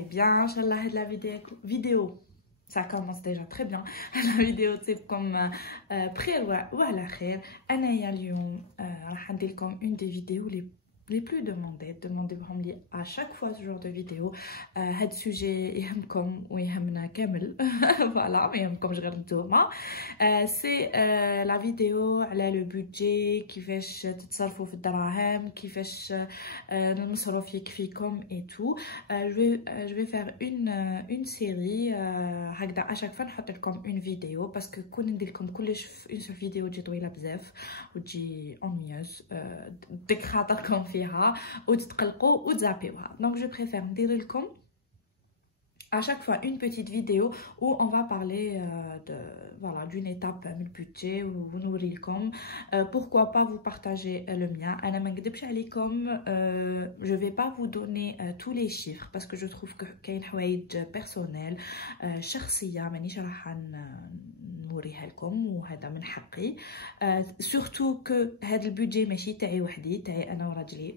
allez bien. Inch'Allah, la vidéo, ça commence déjà très bien. La vidéo, c'est comme prêt ou à la khair. Anaya اليوم راح ندير لكم une des vidéos les plus demandées. Demandez-vous à chaque fois ce genre de vidéo. هاد sujet يهمكم ويهمنا كامل. Voilà, ما يهمكمش غير نتوما. C'est la vidéo على le budget, كيفاش تتصرفوا في الدراهم, كيفاش المصروف يكفيكم et tout. Je vais faire une série. هكذا à chaque fois نحط لكم une vidéo parce que كون ندير لكم كلش في une seule vidéo تجي طويله بزاف وتجي ennuyeuse. ديك خاطركم فيها وتتقلقوا وتزابيوها. Donc je préfère ندير لكم à chaque fois une petite vidéo où on va parler voilà, d'une étape du budget ou vous nourrir comme pourquoi pas vous partager le mien. Je vais pas vous donner tous les chiffres parce que je trouve que كاين حوايج personnel شخصيه مانيش راح نوريها لكم وهذا من حقي. surtout que هذا البودجي ماشي تاعي وحدي, تاعي انا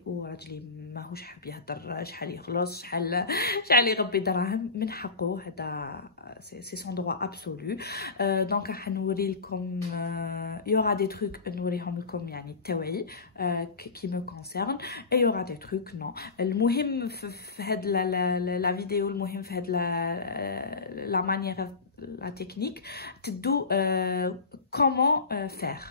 وراجلي ماهوش حاب يهضر شحال يخلص شحال يغبي دراهم, من حقه هذا c'est son droit absolu. donc راح نوري لكم il y aura des trucs نوريهم لكم يعني تاوعي qui me concerne et il y aura des trucs non. المهم في هاد la vidéo, المهم في هاد la manière, la technique تدو comment faire.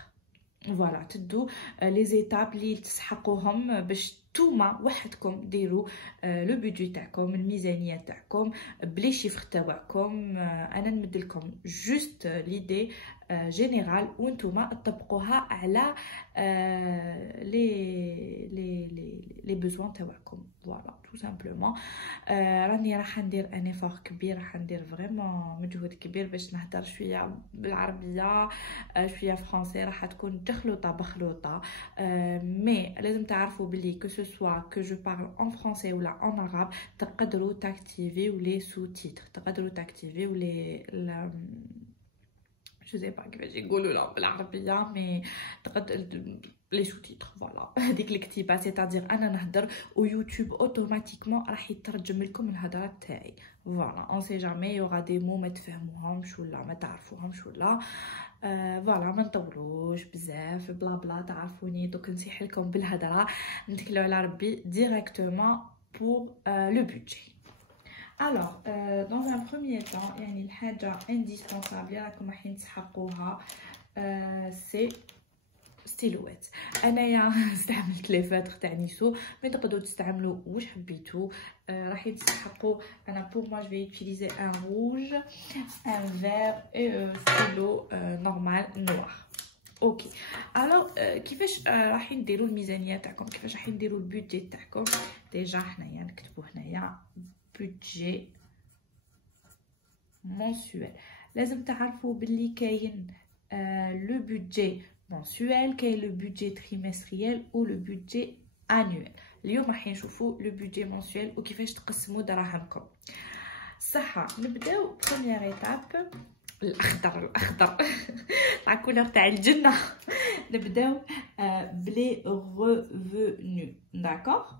Voilà, تدو les étapes اللي تسحقوهم باش نتوما وحدكم ديروا لو بودجي تاعكم, الميزانيه تاعكم بلي شيفر تاعكم. انا نمد لكم جوست ليدي جينيرال وانتوما تطبقوها على لي بوزوان تاعكم. فوالا تو سامبلومون. راني راح ندير ان ايفور كبير, راح ندير فريمون مجهود كبير باش نهضر شويه بالعربيه شويه فرونسي, راح تكون تخلطه بخلوطه. مي لازم تعرفوا بلي que ce soit que je parle en français ou là en arabe, تقدروا تاكتيفيو لي sous-titres, تقدروا تاكتيفيو لي je sais pas كيفاش يقولوا لهم بالعربيه, مي تقدر لي sous-titres. فوالا هذيك الكتيبه, c'est-à-dire انا نهضر ويوتيوب اوتوماتيكمون راح يترجم لكم الهضره تاعي. فوالا on sait jamais y aura des mots ما تفهموهمش ولا ما تعرفوهمش ولا فوالا ما نطولوش بزاف بلا بلا, تعرفوني دوك نصيح لكم بالهضره نتكلوا على ربي ديريكتومون pour le budget. Alors, dans un premier temps, يعني الحاجة indispensable اللي راكم رايحين تسحقوها c'est ستيلوات. انايا استعملت لي فاتر تاع نيسو, مي تقدروا تستعملوا واش حبيتو. راح يتسحقوا. انا بور موا جو في utiliser un rouge, un vert et stylo normal noir. اوكي الوغ كيفاش راح نديروا الميزانيه تاعكم, كيفاش راح نديروا البودجي تاعكم. ديجا حنايا نكتبوا هنايا بودجي mensuel. لازم تعرفوا باللي كاين لو بودجي mensuel, كاين لو بودجي trimestriel ou le budget annuel. اليوم راح نشوفوا لو بودجي mensuel وكيفاش تقسموا دراهمكم. صح, نبداو بروميير ايتاب الاخضر تاع كولور تاع الجنه. نبداو بلي revenus. داكوغ,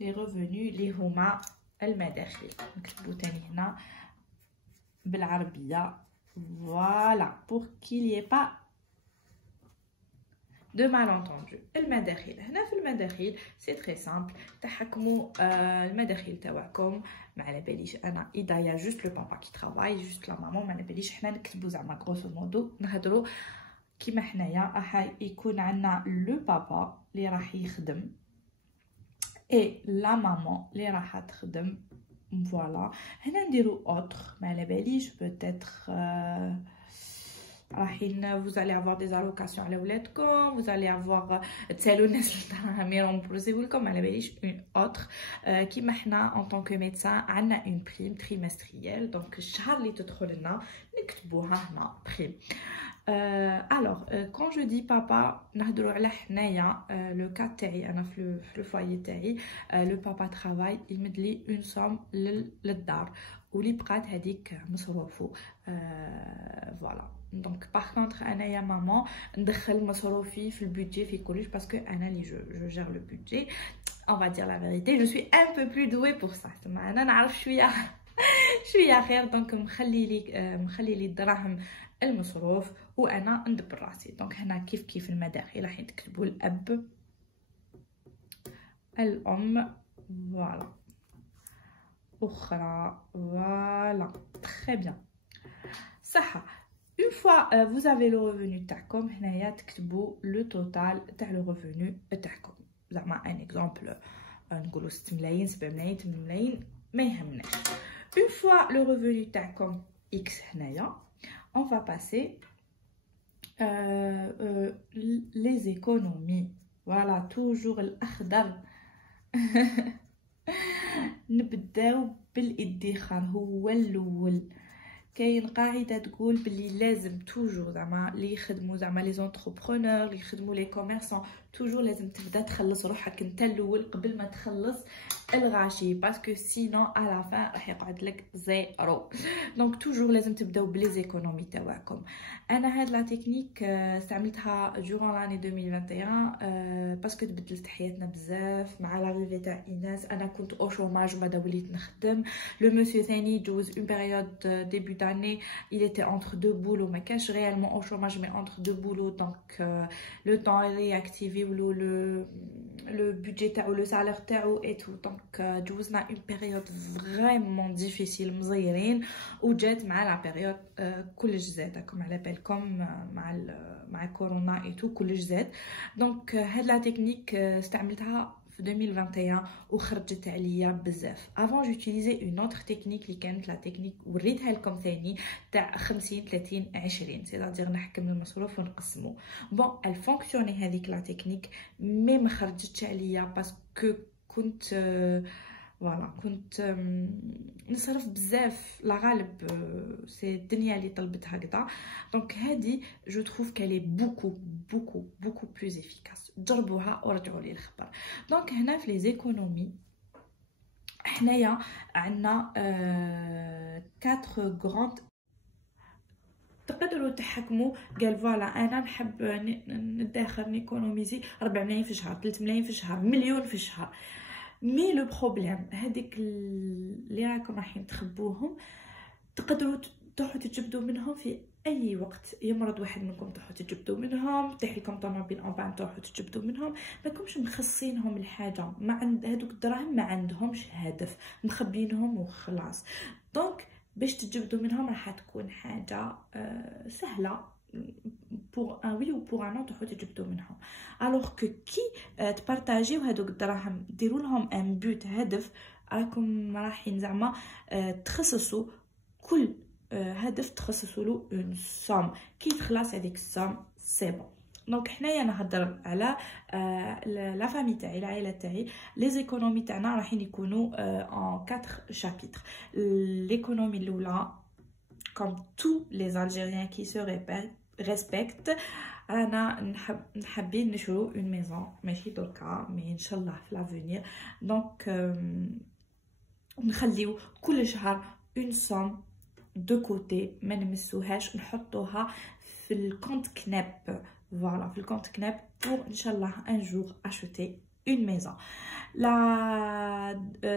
لي revenus اللي هما المداخل. نكتبو تاني هنا بالعربيه. فوالا pour qu'il y ait pas de malentendu. المداخل هنا, في المداخل سي تري سامبل. تحكموا المداخل تاعكم. ما على باليش انا اذا يا جوست لو بابا كي ترافاي جوست لا مامون, ما على باليش حنا نكتبوا زعما غروسو مودو نهضروا كيما حنايا. راح يكون عندنا لو بابا اللي راح يخدم اي لا مامون اللي راح تخدم. فوالا هنا نديرو اوتر, ما على باليش بوتيتر راحين vous allez avoir des allocations على ولادكم, vous allez avoir تسالوا الناس الدراهم يرمبروسيو لكم, على باليش اون اوتر. كيما حنا ان طونك ميدسان عندنا اون بريم تريمستريال, دونك الشهر اللي تدخل لنا نكتبوها هنا بريم. alors quand je dis papa نهضروا على حنايا لو كا تاعي انا في لو فوايي تاعي. لو بابا ترافاي يمد لي اون سوم للدار واللي بقات هذيك مصروفو. فوالا دونك باغ كونطخ انايا ماما ندخل مصروفي في البودجي في كلش باسكو انا اللي جو جير لو بودجي. on va dire la vérité, je suis un peu plus douée pour ça. انا نعرف شويه خير. دونك مخلي لي الدراهم المصروف وانا ندبر راسي. دونك هنا كيف المداخيل راح تكتبوا الاب الام فوالا اخرى فوالا très bien صحه. Une fois vous avez le revenu تاعكم هنايا تكتبوا لو توتال تاع لو ريفونو تاعكم. زعما ان اكزامبل نقولوا 6 ملايين 7 ملايين 8 ملايين ما يهمناش. Une fois le revenu تاعكم x هنايا on va passer les économies. Voilà toujours الاخضر. نبداو بالادخار هو الاول. كاين قاعده تقول بلي لازم توجور زعما اللي يخدموا زعما لي زونتربرونور اللي يخدموا لي كوميرسون توجور لازم تبدا تخلص روحك انت الاول قبل ما تخلص الغاشي باسكو سينو على فان راح يقعد لك زيرو. دونك توجور لازم تبداو بلي زيكونومي تاعكم. انا هاد لا تكنيك استعملتها جوران لاني 2021 باسكو تبدلت حياتنا بزاف مع لاريفي تاع ايناس. انا كنت او شوماج وبعدا وليت نخدم. لو مسيو ثاني جوز اون بيريود ديبي d'année il était entre deux boulots ما كانش réellement au chômage mais entre deux boulots donc le temps est réactivé ou le budget تاعو le salaire تاعو et tout donc جوزنا une période vraiment difficile مزيرين وجات مع لا بيريود كلش زاد راكم على بالكم مع كورونا et tout كلش زاد. دونك هاد لا تكنيك استعملتها في 2021 وخرجت عليا بزاف. افون جوتيليزي اون اوتر تكنيك اللي كانت لا تكنيك وريتها لكم ثاني تاع 50 30 20 سيتادير نحكم المصروف ونقسمو. بون ال فونكسيوني هذيك لا تكنيك مي ما خرجتش عليا باسكو كنت فوالا كنت نصرف بزاف لا غالب سي الدنيا اللي طلبت هكذا. دونك هادي جو تروف كالي بوكو بلوز افيكاس. جربوها ورجعوا لي الخبر. دونك هنا في لي زيكونومي حنايا عندنا 4 غروند تقدروا تحكموا. قال فوالا انا نحب ندخر نيكونوميزي 4 ملايين في الشهر 3 ملايين في الشهر مليون في الشهر. مي لو بروبليم هذيك اللي راكم رايحين تخبوهم تقدروا تروحوا تجبدوا منهم في اي وقت. يمرض واحد منكم تروحوا تجبدوا منهم، تحي لكم طوموبيل اون بان تروحوا تجبدوا منهم. ماكمش مخصينهم الحاجه ما عند هذوك الدراهم ما عندهمش هدف مخبينهم وخلاص. دونك باش تجبدوا منهم راح تكون حاجه سهله pour un oui ou pour un non تروحوا تجبدوا منهم. alors que كي تبارطاجيو هذوك الدراهم ديروا لهم ان بوت هدف راكم رايحين زعما تخصصوا كل هدف تخصصوا له اون سوم كي تخلص هذيك السوم سي بون. دونك حنايا نهضر على لا فامي تاعي العائله تاعي. لي زيكونومي تاعنا رايحين يكونوا ان 4 شابيتر. ليكونومي الاولى comme tous les Algériens qui se respectent رانا نحبين نشرو اون ميزون ماشي دركا مي ان شاء الله في لافونير. دونك نخليو كل شهر اون سوم دو كوتي ما نمسوهاش نحطوها في الكونت كناب. فوالا في الكونت كناب pour ان شاء الله un jour acheter une maison.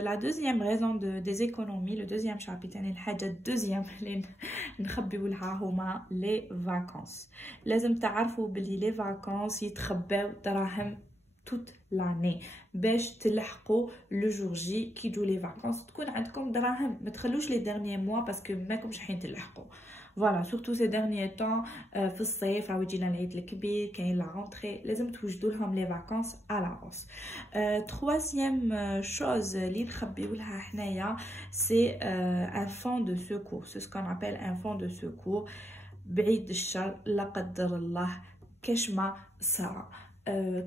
La deuxième raison des économies, le deuxième chapitre, يعني الحاجة الدوزيام اللي نخبيو لها هما les vacances. لازم تعرفوا بلي les vacances يتخباو دراهم toute l'année باش تلحقوا لو جور جي كي يجوا لي vacances تكون عندكم دراهم. ما تخلوش لي derniers mois باسكو ماكمش حين تلحقوا. فوالا سورتو سي ديرنيي طون في الصيف عاود جينا العيد الكبير كاين لا رونطري لازم توجدوا لهم لي فاكونس على لافونس. تروازيام شوز اللي نخبيو لها حنايا سي ان فون دو سيكور. سي سكون ابل ان فون دو سيكور بعيد الشر لا قدر الله كاش ما صرا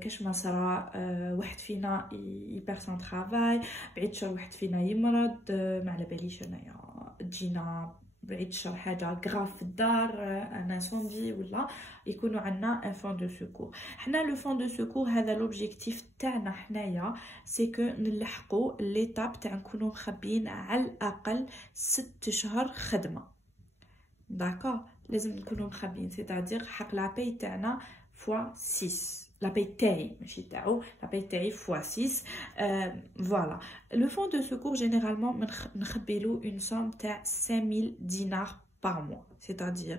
كاش ما صرا واحد فينا يبير سون طرافاي بعيد الشر واحد فينا يمرض ما على باليش انايا تجينا بعيد الشر حاجه غراف في الدار ان انسوندي ولا يكونوا عندنا ان فون دو سيكور. حنا لو فون دو سيكور هذا لوبجيكتيف تاعنا حنايا سي كو نلحقوا ليتاب تاع نكونوا مخبيين على الاقل 6 شهور خدمه. داكور لازم نكونوا مخبيين c'est-à-dire حق لا باي تاعنا fois 6 la paye taille ماشي تاعو la paye taille fois 6 voilà le fonds de secours généralement نخبيلو une somme تاع 5000 dinars par mois c'est-à-dire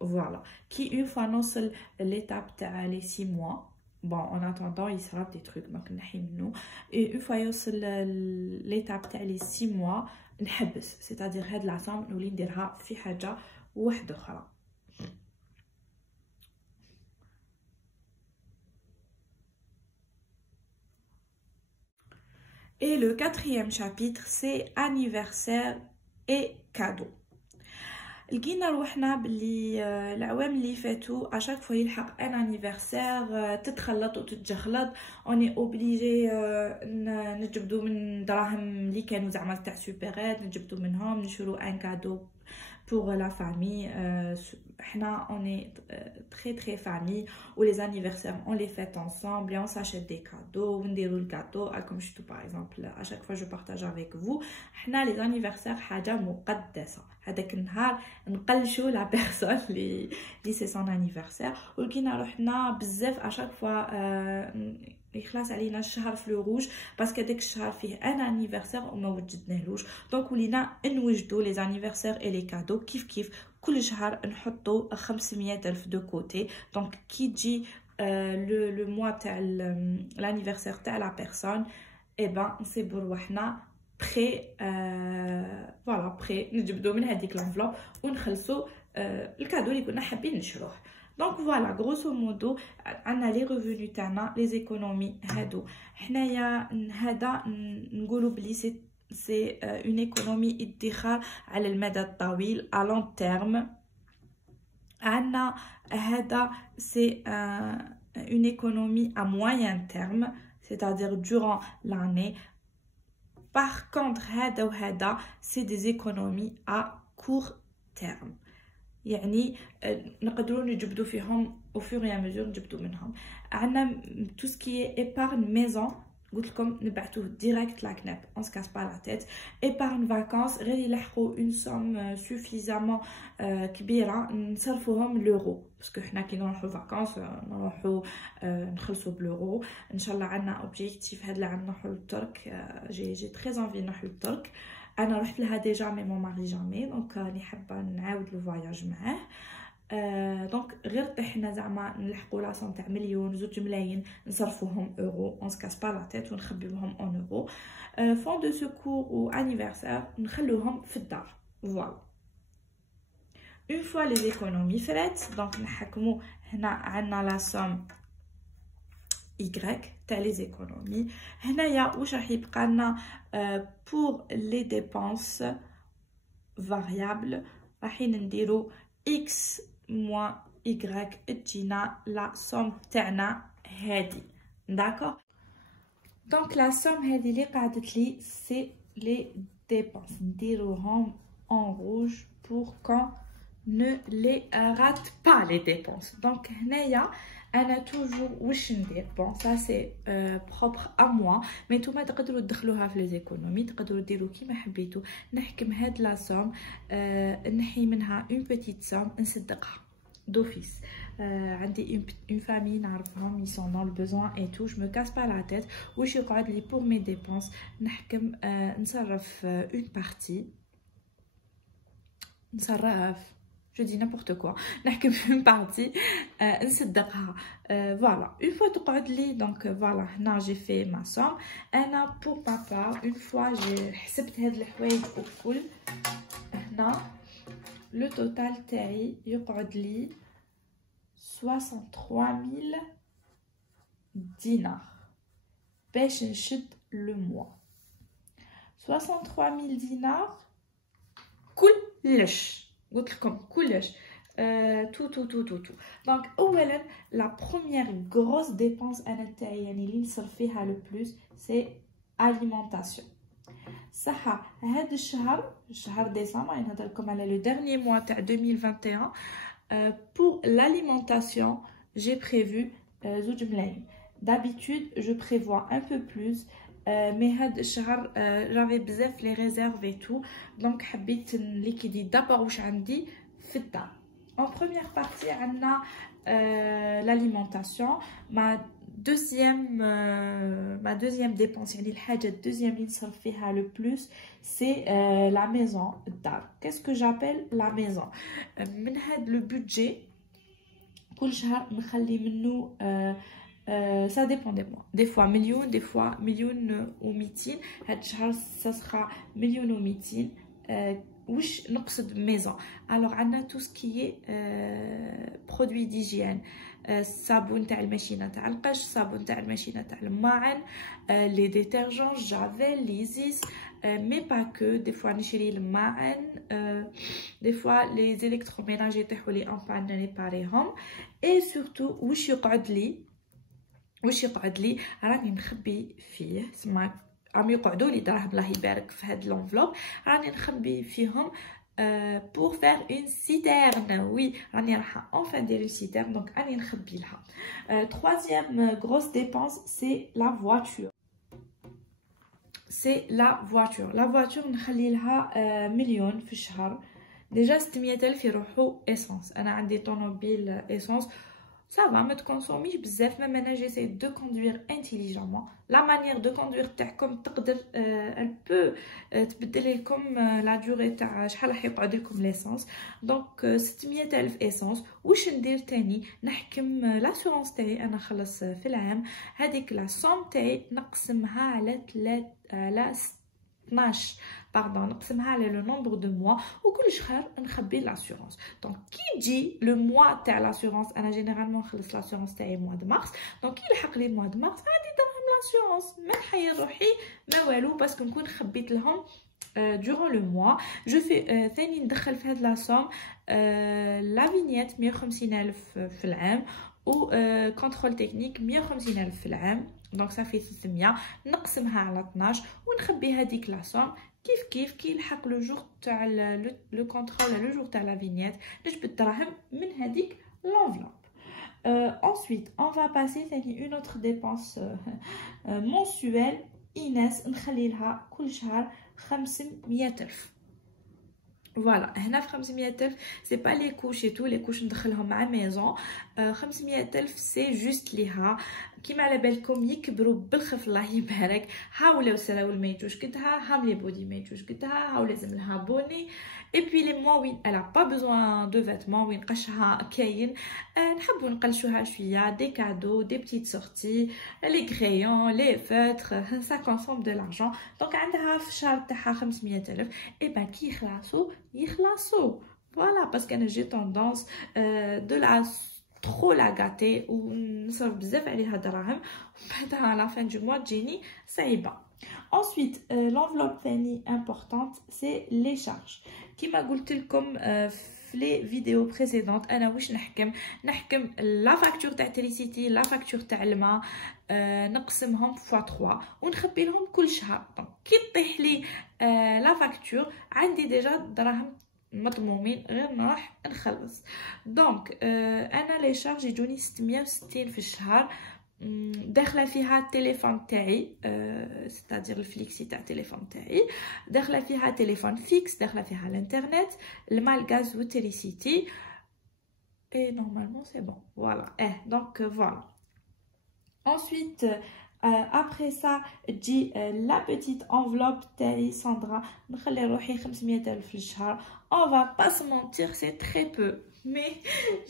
voilà qui une fois نوصل l'étape تاع les 6 mois bon en attendant il sera des trucs donc نحي منو et une fois يوصل l'étape تاع les 6 mois نحبس c'est-à-dire هاد la somme نولي نديرها في حاجه واحده اخرى. Et le quatrième chapitre, c'est anniversaire et cadeau. لقينا روحنا باللي العوام اللي فاتوا اشاك فوا يلحق ان انيفرسير تتخلط وتتجخلط اوني اوبليجي نجبدو من دراهم اللي كانوا زعما تاع سوبرات نجبدو منهم نشرو ان كادو pour la famille. On est très très famille où les anniversaires on les fête ensemble et on s'achète des cadeaux, on déroule le gâteau comme je te par exemple à chaque fois je partage avec vous. Les anniversaires حاجة مقدسة هذاك النهار نقلشوا la personne اللي c'est son anniversaire ولكن روحنا بزاف à chaque fois يخلص علينا الشهر في لو روج باسكو داك الشهر فيه ان انيفرسير وما وجدناهلوش دونك ولينا نوجدوا لي انيفرسير اي لي كادو كيف كل شهر نحطوا 500,000 دو كوتي دونك كي تجي لو موا تاع الانيفرسير تاع لا بيرسون اي بان نصيبوا رواحنا بري فوالا بري نجبدوا من هذيك لانفلوب ونخلصوا الكادو اللي كنا حابين نشروه. Donc voilà, grosso modo, on a les revenus تاعنا, les économies هادو. حنايا هذا نقولوا بلي c'est une économie ادخار على المدى الطويل à long terme. عندنا هذا c'est une économie à moyen terme, c'est-à-dire durant l'année. Par contre, هذا وهذا c'est des économies à court terme. يعني نقدروا نجبدوا فيهم au fur et à mesure نجبدوا منهم. عندنا tout ce qui est épargne maison قلت لكم نبعثوه direct la CNEP on se casse pas la tête. épargne vacances غير يلحقوا une somme suffisamment كبيره نصرفوهم لورو باسكو حنا كي نروحوا vacances نروحوا نخلصوا بلورو ان شاء الله. عندنا اوبجيكتيف هاد اللي عندنا نروحوا للترك جي تري انفي نروح للترك. انا رحت لها ديجا مي مون ماري جامي دونك راني حابه نعاود لو فواياج معاه. دونك غير طيحنا زعما نلحقوا لا سون تاع مليون 2 ملايين نصرفوهم اورو اون سكاس با لا تيت ونخبيوهم اون اورو. فون دو سيكور و انيفرسير نخلوهم في الدار فوالا. اون فوا لي زيكونومي فرات دونك نحكموا هنا عندنا لا سوم Y تاع لي زيكونومي. هنايا واش راح يبقى لنا pour les dépenses variables راح نديرو x moins y تجينا لا سوم تاعنا هادي داكور. دونك لا سوم هادي اللي قعدت لي سي لي dépenses نديروهم en rouge pour qu'on ne les rate pas les dépenses. Donc هنايا انا توجور واش ندير بون سا سي بروبر ا موا مي نتوما تقدروا تدخلوها في لي زيكونومي تقدروا ديروا كيما حبيتوا. نحكم هاد لا سوم نحي منها اون بيتيت سوم نصدقها دوفيس. عندي اون فامي نعرفهم ils sont dans le besoin et tout je me casse pas la tête واش يقعد لي pour mes dépenses نحكم نصرف اون بارتي نصرف je dis n'importe quoi نحكم une partie نصدقها voilà. une fois تقعد لي donc voilà هنا j'ai fait ma somme. انا pour ma part une fois j'ai حسبت هاد الحوايج الكل هنا le total تاعي يقعد لي 63000 دينار باش نشد لو موا. 63000 دينار كلش قلت لكم كلش تو دونك اولا لا بروميير غروس ديبونس انا تاعي يعني اللي نصرف فيها لو بلوس سي اليمونطاسيون. صح هذا الشهر شهر ديسمبر نهضر لكم على لو ديرني موا تاع 2021 pour l'alimentation j'ai prévu 2 ملايين. d'habitude je prévois un peu plus mais هاد الشهر j'avais بزاف لي ريزيرف et tout donc حبيت نليكيدي دابا واش عندي في الدار En première partie, on a l'alimentation. Ma deuxième dépense, يعني الحاجة deuxième اللي نصرف فيها le plus, c'est la maison, الدار. Qu'est-ce que j'appelle la maison? من هاد le budget كل شهر نخلي منه ça dépend des mois. Des fois million, des fois million ou mitin. هاد الشهر ça sera million ou mitin. وش نقصد maison. Alors on a tout ce qui est produits d'hygiène. صابون تاع الماشينه تاع القش، صابون تاع الماشينه تاع الماعن، لي ديترجون، جافيل، ليزيس، مي با كو. دي فوا نشري الماعن، دي فوا لي زيليكتروميناج يطيحوا لي اون بان نريباريهم. اي سورتو واش يقعد لي راني نخبي فيه، تسمى راهم يقعدوا لي دراهم الله يبارك في هاد لونفلوب، راني نخبي فيهم pour faire une citerne. Oui, راني راح enfin dire une citerne, donc راني نخبي لها. Troisième grosse dépense, c'est la voiture. La voiture نخلي لها مليون في الشهر. déjà 600000 يروحوا essence. انا عندي طوموبيل essence. Ça va, me consommer bzaf, même maintenant j'essaie de conduire intelligemment. La manière de conduire تاعكم تقدر elle peut تبدل لكم la durée تاع شحال راح يقعد لكم ليسونس. دونك 600000 ايسونس. واش ندير تاني؟ نحكم لاسورونس تاعي انا خلص في العام، هذيك لا سوم تاعي نقسمها على 12 باردون، نقسمها على لو نومبر دو موا، وكل شهر نخبي لاسيورونس. دونك كي يجي لو موا تاع لاسيورونس، انا جينيرالمون نخلص لاسيورونس تاعي موا دو مارس، دونك كي يلحق لي موا دو مارس عادي دراهم لاسيورونس، ما نحير روحي ما والو، باسكو نكون خبيت لهم durant le mois. je fais ثاني ندخل في هاد لا سوم لا فينيت 150000 في العام، و كونترول تكنيك 150000 في العام، دونك صافي 300 نقسمها على 12 ونخبي هذيك لا سوم. كيف كي يلحق لو جور تاع لو كونترول، لو جور تاع لا فينيت، نجبد الدراهم من هذيك لونفلوب. Ensuite, on va passer à une autre dépense mensuelle. إيناس نخلي لها كل شهر 500000. فوالا هنا في 500000 سي با لي كوش اي تو، لي كوش ندخلهم مع ميزون. 500000 سي جوست ليها كيما على بالكم يكبروا بالخف الله يبارك. هاولاو سراول ما يجوش قدها، هام لي بودي ما يجوش قدها، هاو لازم لها بوني. اي بي لي موا وين الا با بوزوان دو فيتمون، وين قشها كاين، نحبوا نقلشوها شويه، دي كادو، دي بتيت سورتي، لي كريون، لي فوتر، سا كونسوم دو لارجون. دونك عندها في الشهر تاعها 500000. اي با كي يخلصوا فوالا، باسكو انا جي طوندونس دو لا trop la gâter ونصرف بزاف عليها دراهم، وبعدها على fin du mois تجيني صعيبه. Ensuite, l'enveloppe ثاني importante, c'est les charges. كيما قلت لكم في لي فيديو بريسيدونت، انا واش نحكم لا فاكتور تاع تريسيتي، لا فاكتور تاع الماء، نقسمهم فوا 3 ونخبي لهم كل شهر. دونك كي تطيح لي لا فاكتور عندي ديجا دراهم مضمومين، غير نروح نخلص. دونك انا لي شارج يجوني 660 في الشهر، داخله فيها التليفون تاعي، ستادير الفليكسي تاع التليفون تاعي، داخله فيها تليفون فيكس، داخله فيها الانترنت، الماء، الغاز والتريسيتي، اي نورمالمون سي بون فوالا. دونك فوالا. ensuite après ça تجي la petite enveloppe تاعي ساندرا، نخلي روحي 500000 في الشهر. on va pas se mentir, c'est très peu, mais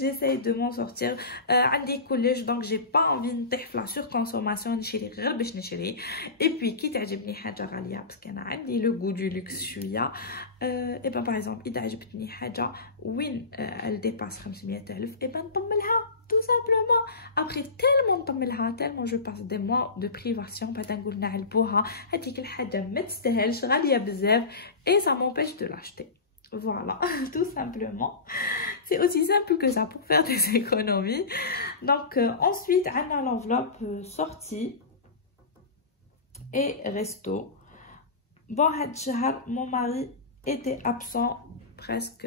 j'essaye de m'en sortir. عندي كلش، دونك جي با انفي نطيح في لا سور كونسوماسيون، نشري غير باش نشري. اي بي كي تعجبني حاجه غاليه، باسكو انا عندي لو غو دو لوكس شويه، اي با باغ اكزومبل اذا عجبتني حاجه وين ال ديباس 500000، اي با نطملها tout simplement. Après tellement نطملها، tellement je passe des mois de privation، بعد نقول نعلبوها هذيك الحاجه ما تستاهلش، غاليه بزاف، et ça m'empêche de l'acheter. Voilà, tout simplement. C'est aussi simple que ça pour faire des économies. Donc ensuite on a l'enveloppe sortie et resto. Bon, هاد الشهر mon mari était absent presque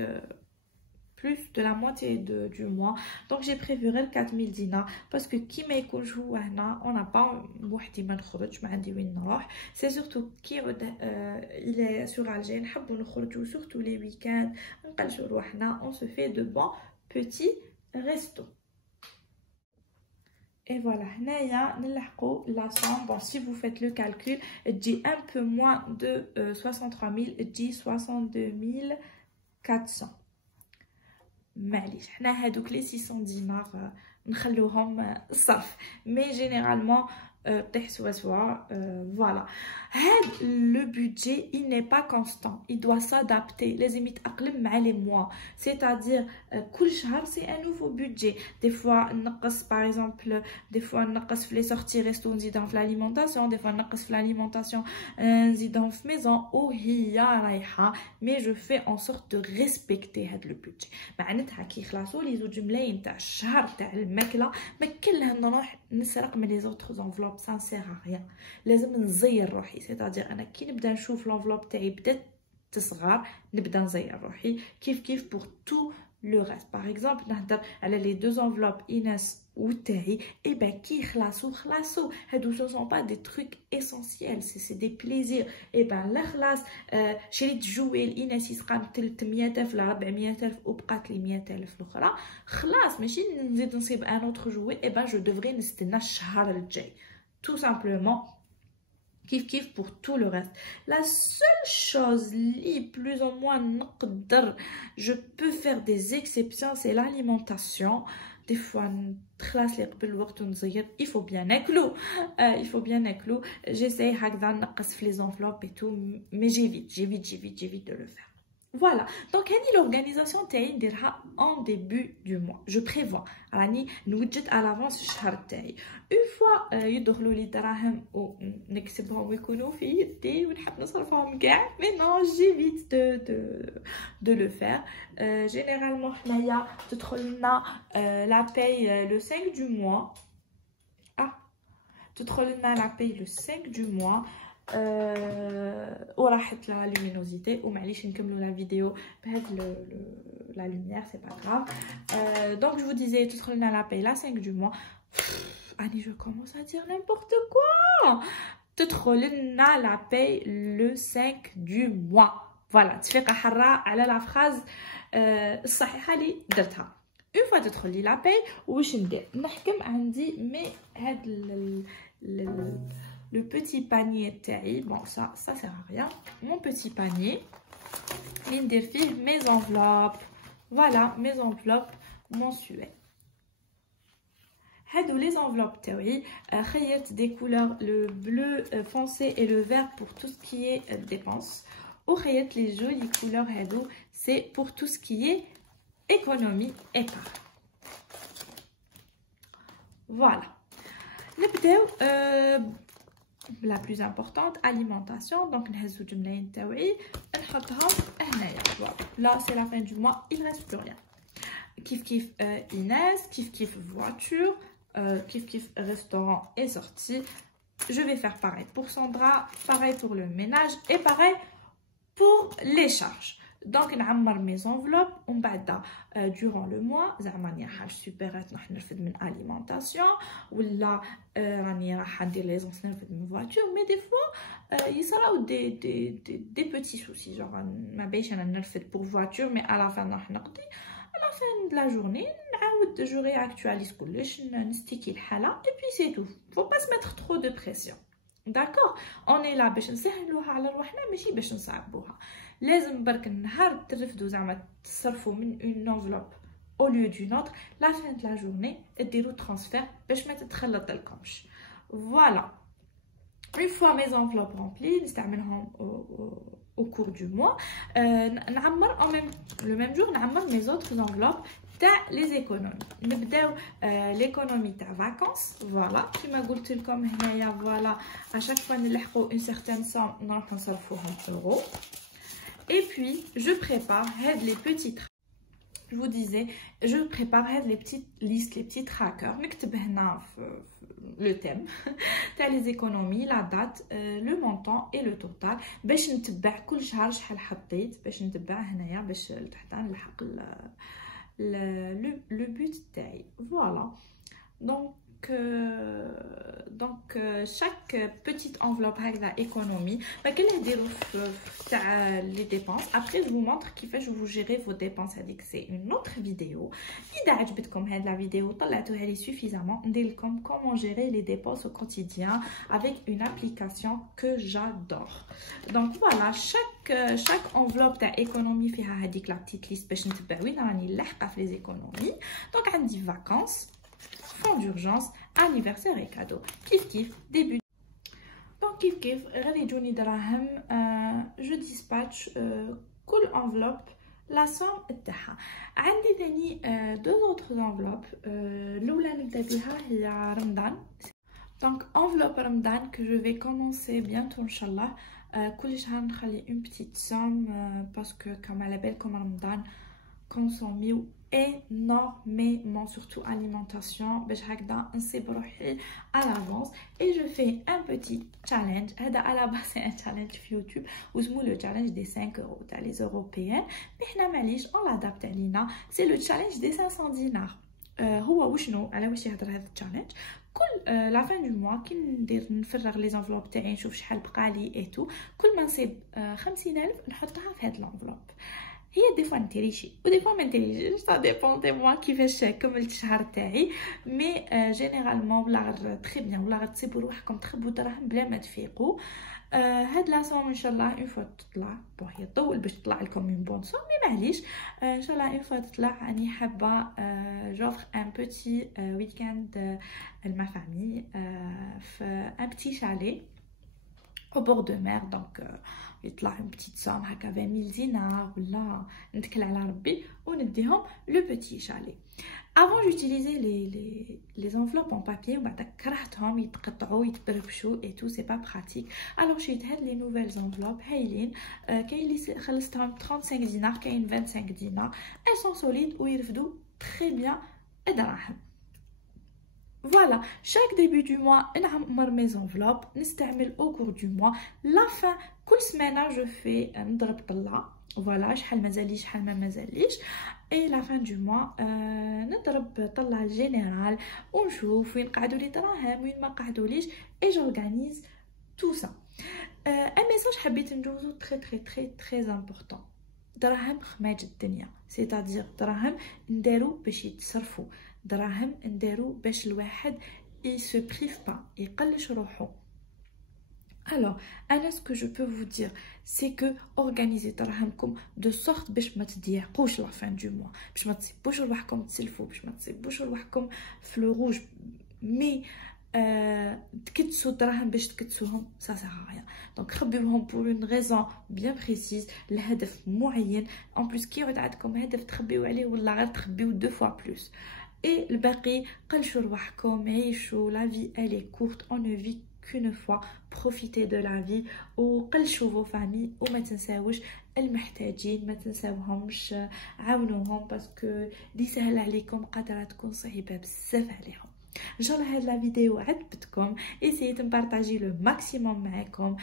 plus de la moitié du mois, donc j'ai prévu 4000 dinars, parce que qui ما يكونش هو هنا on n'a pas وحدي ما نخرج، ما عندي وين نروح. c'est surtout كي il est sur Alger نحبوا نخرجوا surtout les week-ends، نقلشوا روحنا، on se fait de bons petit resto. Et voilà, la somme, bon, si vous faites le calcul, dit un peu moins de 63 000, dit 62 400. معليش حنا هادوك لي 600 دينار نخلوهم صرف مي جينيرالمون طيح سوا سوا فوالا. هاد لو بودجي il n'est pas constant, il doit s'adapter, لازم يتأقلم مع لي موا. c'est-à-dire كل شهر سي ان نوفو بودجي. دي فوا نقص باغ اكزومبل، دي فوا نقص في لي سورتي ريستو نزيدهم في لاليمونطاسيون، دي فوا نقص في لاليمونطاسيون نزيدهم في ميزون وهي رايحه. مي جو في ان سورت دو ريسبكتي هاد لو بودجي. معناتها كي خلاصو لي زوج ملايين تاع الشهر تاع الماكله ما كلها نروح نسرق من لي زوتر زونفلوب، سا سير ا ريان. لازم نزير روحي، سيتادير انا كي نبدا نشوف لونفلوب تاعي بدات تصغر نبدا نزير روحي كيف بور تو لو ريست. باغ اكزومبل نهضر على لي دو زونفلوب ايناس وتاعي، اي با كي خلاصو هادو سو سون با دي تروك اسونسييل، سي دي بليزير. اي با لا خلاص شريت جوي لايناس يسقى 300000 ل 400000 وبقات لي 100000 الاخرى، خلاص ماشي نزيد نصيب ان اوتر جوي. اي با جو ديفري نستنى الشهر الجاي tout simplement. Kiff pour tout le reste. La seule chose plus ou moins je peux faire des exceptions, c'est l'alimentation. Des fois il faut bien éclou. J'essaie de les enveloppes et tout, mais j'évite de le faire. Voilà, donc l'organisation en début du mois. Je prévois نوجد à l'avance الشهر تاعي. Une fois يدخلوا لي دراهم ونكسبهم ويكونوا في يدي ونحب نصرفهم كاع. Mais non, j'évite de le faire. Généralement حنايا تدخل لنا la paye le 5 du mois. تدخل لنا la paye le 5 du mois. وراحت لا لومينوزيتي ومعليش نكملوا لا فيديو بهاد la lumière, c'est pas grave. Donc je vous disais, تدخل لنا la paye la 5 du mois. Annie, je commence à dire n'importe quoi. تدخل لنا la paye le 5 du mois. Voilà, تفيقة حرة على la phrase الصحيحة اللي درتها. Une fois تدخل لي la paye واش ندير؟ نحكم عندي مي هاد le petit panier taille, bon ça sert à rien. Mon petit panier, mes enveloppes, voilà mes enveloppes mensuelles. Les enveloppes taille, des couleurs le bleu foncé et le vert pour tout ce qui est dépenses. Ou les jolies couleurs c'est pour tout ce qui est économie et part. Voilà. La plus importante, alimentation. Donc, نهزو جملين تاوعي نحطهم هنايا. Là, c'est la fin du mois, il ne reste plus rien. Kiff Inès, kiff voiture, kiff restaurant et sortie. Je vais faire pareil pour Sandra, pareil pour le ménage et pareil pour les charges. Donc نعمر mes enveloppes ومن بعد durant le mois زعما راني راح سوبرات راح نرفد من alimentation ولا راني راح ندير ليزونس نرفد من voiture. mais des fois يصراو des petits soucis genre ما بايش انا نرفد pour voiture mais à la fin راح نقضي à la fin de la journée نعاود جو réactualise كلش نستيكي الحالة et puis c'est tout. Faut pas se mettre trop de pression. D'accord, on est là باش نسهلوها على روحنا ماشي باش نصعبوها. لازم برك النهار ترفدوا زعما تصرفوا من une enveloppe au lieu d'une autre. La fin de la journée ديروا transfert باش ما تتخلط لكمش. Voilà. Une fois mes enveloppes remplies, نستعملهم au cours du mois. نعمر le même jour نعمر mes autres enveloppes تاع les économies. نبداو l'économie تاع vacances. Voilà, كما قلت لكم هنايا voilà à chaque fois نلحقوا une certaine somme نروحو نصرفوهم euros. Et puis je prépare les petites. Je vous disais, je prépare les petites listes, les petits trackers. نكتب هنا le thème تاع les économies, la date, le montant et le total. باش نتبع كل شهر شحال حطيت، باش نتبع هنايا باش تحت نلحق le but تاعي. Voilà. Donc chaque petite enveloppe avec la économie, les dépenses. Après, je vous montre comment vous gérez vos dépenses. C'est une autre vidéo. Si vous avez la vidéo, طلعتوها suffisamment. Comment gérer les dépenses au quotidien avec une application que j'adore. Donc voilà, chaque enveloppe d'économie fait la petite liste باش نتبع وين راني لاحقه في les économies. Donc عندي vacances, fonds d'urgence, anniversaire et cadeau. Kif début. Donc kif غادي يجوني دراهم. Je dispatch كل enveloppe la somme تاعها. عندي ثاني deux autres enveloppes. الاولى نبدا بها هي رمضان. Donc enveloppe رمضان que je vais commencer bientôt inchallah. كل شهر نخلي une petite somme parce que comme à la belle comme رمضان consomme énormément, surtout alimentation. باش هكذا نصيب روحي à l'avance et je fais un petit challenge. هذا à la base c'est un challenge في يوتيوب واسمه le challenge des 5 euros تاع les européennes. mais حنا معليش on l'adapte علينا. c'est le challenge des 500 dinars. هو وشنو على واش يهضر هذا التشالنج؟ كل لا فين دو موا كي ندير نفرغ لي زانفلوب تاعي نشوف شحال بقالي ايتو كل ما نصيب 50,000 نحطها في هاد لانفلوب. هي دي فوا نتريشي ودي فوا ما نتريشيش سا ديبون دي موا كيفاش كملت الشهر تاعي. مي جينيرالمون ولا غير تري بيان ولا غير تصيبوا روحكم تخبوا دراهم بلا ما تفيقوا. هاد لا سوم ان شاء الله اون فوا تطلع بون هي طول باش تطلع لكم اون بون سوم مي معليش ان شاء الله اون فوا تطلع. راني حابه جوفر ان بوتي ويكاند لما فامي في ان بتي شالي au bord de mer. donc يطلع une petite somme هكا 20,000 دينار ولا نتكل على ربي ونديهم le petit chalet. avant j'utilisais les enveloppes en papier وبعد كرهتهم يتقطعوا يتبربشوا et tout c'est pas pratique. alors شريت هاد les nouvelles enveloppes هايلين. كاين اللي خلصتهم 35 دينار كاين 25 دينار. elles sont solides ويرفدوا très bien الدراهم. Voilà, chaque début du mois, نعمر mes enveloppes, نستعمل au cours du mois. La fin, كل سمانة je fais نضرب طلة. Voilà, شحال مازاليش شحال ما مازاليش. Et la fin du mois, نضرب طلة générale ونشوف وين قعدوا لي دراهم وين ما قعدوليش. Et j'organise tout ça. Un message حبيت نجوزو très important. دراهم خماج الدنيا. c'est-à-dire دراهم ندارو باش يتصرفوا. دراهم ندارو باش الواحد il se prive pas يقلش روحو. alors انا ce que je peux vous dire c'est que organisez دراهمكم de sorte باش ما تضيعوش la fin du mois باش ما تصيبوش روحكم تسلفوا باش ما تصيبوش روحكم في لو روج. مي تكدسوا الدراهم باش تكدسوهم ça sert à rien. donc خبيوهم pour une raison bien précise لهدف معين. en plus كي يعود عندكم هدف تخبيو عليه ولا غير تخبيو 2 fois plus. et الباقي قلشوا رواحكم عيشوا. la vie elle est courte, on ne vit qu'une fois. profitez de la vie وقلشوا vos familles وما تنساوش المحتاجين ما تنساوهمش عاونوهم باسكو دي سهل عليكم قادرة تكون صعيبة بزاف عليهم. ان شاء الله هاد لا فيديو عجبتكم. essayez de partager le maximum معكم.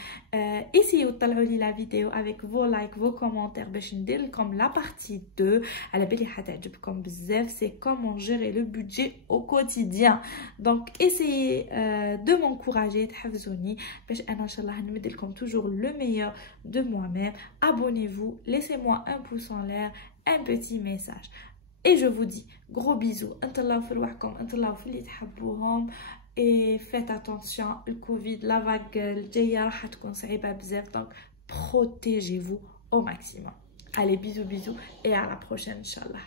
essayez تطلعوا لي لا فيديو avec vos likes vos commentaires باش ندير لكم لا بارتي 2 على بالي حتعجبكم بزاف. c'est comment gérer le budget au quotidien. donc essayez de m'encourager تحفزوني باش انا ان شاء الله نمد لكم toujours le meilleur de moi-même. abonnez-vous, laissez-moi un pouce en l'air, un petit message. Et je vous dis gros bisous. انتلاو في رواحكم انتلاو في اللي تحبوهم. et faites attention le Covid la vague الجايه راح تكون صعيبه بزاف. donc protégez-vous au maximum. allez bisous et à la prochaine inchallah.